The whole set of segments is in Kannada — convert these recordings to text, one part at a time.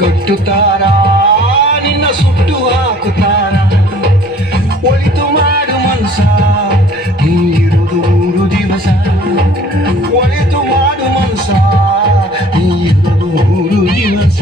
ಕಟ್ಟುತ್ತಾರಾ ನಿನ್ನ ಸುಟ್ಟು ಹಾಕುತ್ತಾರ ಒಳಿತು ಮಾಡು ಮನಸ ನೀರುವುದು 3 ದಿವಸ ಒಳಿತು ಮಾಡು ಮನಸ ನೀರುವುದು 3 ದಿವಸ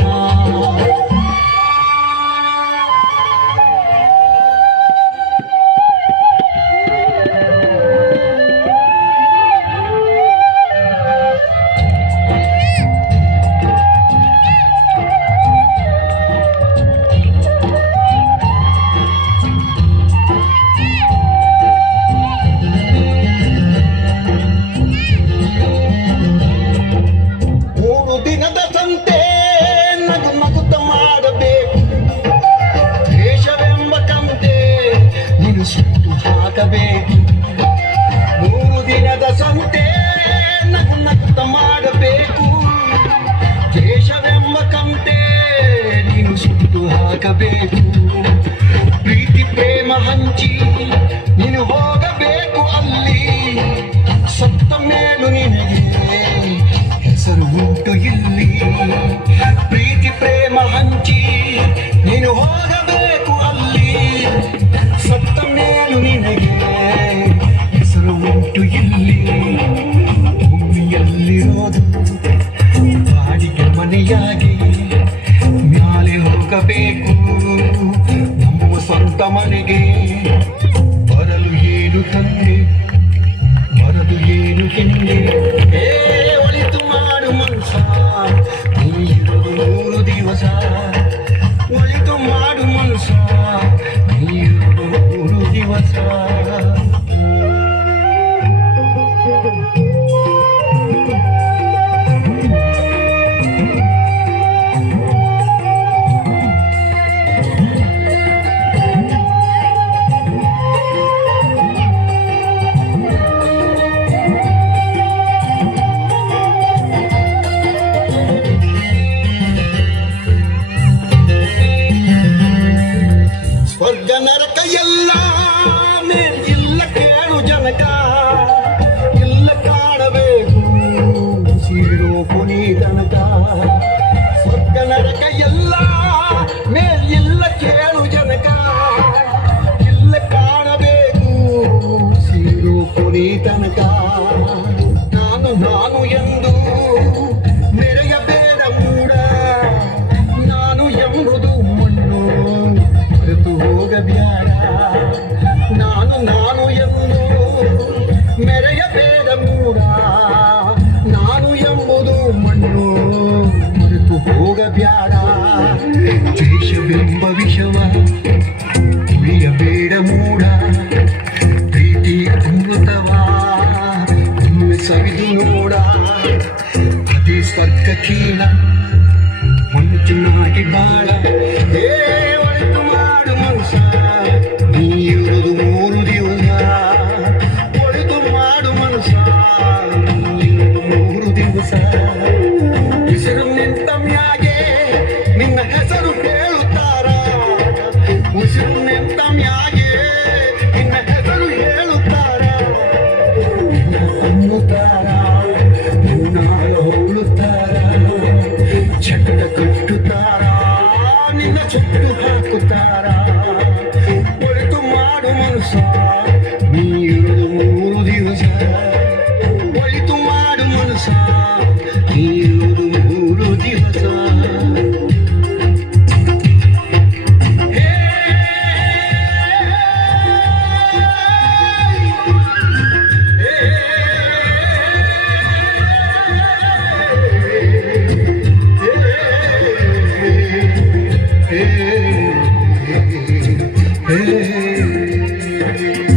ಸುಟ್ಟು ಹಾಕಬೇಕು 3 ದಿನದ ಸಂತೆ ನಗು ನಗುತ್ತ ಮಾಡಬೇಕು ದೇಶವೆಂಬ ಕಂತೆ ನೀನು ಸುಟ್ಟು ಹಾಕಬೇಕು ಪ್ರೀತಿ ಪ್ರೇಮ ಹಂಚಿ ನೀನು ಹೋಗಬೇಕು ಅಲ್ಲಿ ಸತ್ತ ಮೇಲೂ ನಿನಗೆ ಹೆಸರು ಉಂಟು ಇಲ್ಲಿ ಪ್ರೀತಿ ಪ್ರೇಮ ಹಂಚಿ ನೀನು ಹೋಗಬೇಕು ಅಲ್ಲಿ ಸತ್ತ ಮೇಲೂ ನಿನಗೆ ಹೆಸರು ಉಂಟು ಇಲ್ಲಿ ಭೂಮಿಯಲ್ಲಿರೋದು ಬಾಡಿಗೆ ಮನೆಯಾಗಿ ಮ್ಯಾಲೆ ಹೋಗಬೇಕು ನಮ್ಮ ಸ್ವಂತ ಮನೆಗೆ ಬರಲು ಏನು ತಂದೆ ಬರಲು ಏನು ಕೆಂದೆ ಒಳಿತು ಮಾಡು ಮನಸ ನೀರುವುದು 3 ದಿವಸ ಒಳಿತು ಮಾಡು ಮನಸ ನೀರುವುದು 3 ದಿವಸ ಸ್ವರ್ಗ ನರಕ ಎಲ್ಲ ಇಲ್ಲ ಕೇಳು ಜನಕ ಇಲ್ಲ ಕಾಣಬೇಕು ಸೀರೋ ಪುನೀತನಕ ಸ್ವರ್ಗ ನರಕ ಎಲ್ಲ ಇಲ್ಲ ಕೇಳು ಜನಕ ಇಲ್ಲ ಕಾಣಬೇಕು ಸೀರೋ ಪುನೀತನಕ ನಾನು ಎಂದು ಮೆರೆಯಬೇಡ ಮೂಡ ನಾನು ಎಂಬುದು ಮಣ್ಣು ಮರೆತು ಹೋಗಬ್ಯಾಡ ನಾನು ಎಂದು ಮೆರೆಯಬೇಡ ಮೂಡ ನಾನು ಎಂಬುದು ಮಣ್ಣು ಮರೆತು ಹೋಗಬ್ಯಾಡ ದ್ವೇಷವೆಂಬ ವಿಷವ ಕುಡಿಯಬೇಡ ಮೂಡ ಪ್ರೀತಿ ಅಮೃತವ ಸವಿದು ನೋಡ ಅದೇ ಸ್ವರ್ಗ ಕೀಳ ಮಂಚುನಾಗಿ ಬಾಳ ಒಳಿತು ಮಾಡು ಮನಸ ನೀರುವುದು 3 ದಿವಸ ಒಳಿತು ಮಾಡು ಮನಸ ನೀರುವುದು 3 ದಿವಸ ಉಸಿರು ನಿಂತ ಮ್ಯಾಗೆ ನಿನ್ನ ಹೆಸರು ಹೇಳುತ್ತಾರ ಉಸಿರು ನಿಂತ ಮ್ಯಾಗೆ ನಿನ್ನ ಹೆಸರು ಹೇಳುತ್ತಾರ ಅನ್ನುತ್ತಾರ ಹೋಳುತ್ತಾರ ಚಟ ಕಟ್ಟುತ್ತಾರ ನಿನ್ನ ಚುಟ್ಟು ಹಾಕುತ್ತಾರ ಒಳಿತು ಮಾಡು ಮನಸ ನೀರುವುದು 3 ದಿವಸ ಒಳಿತು ಮಾಡು ಮನಸ ನೀರುವುದು 3 ದಿವಸ hey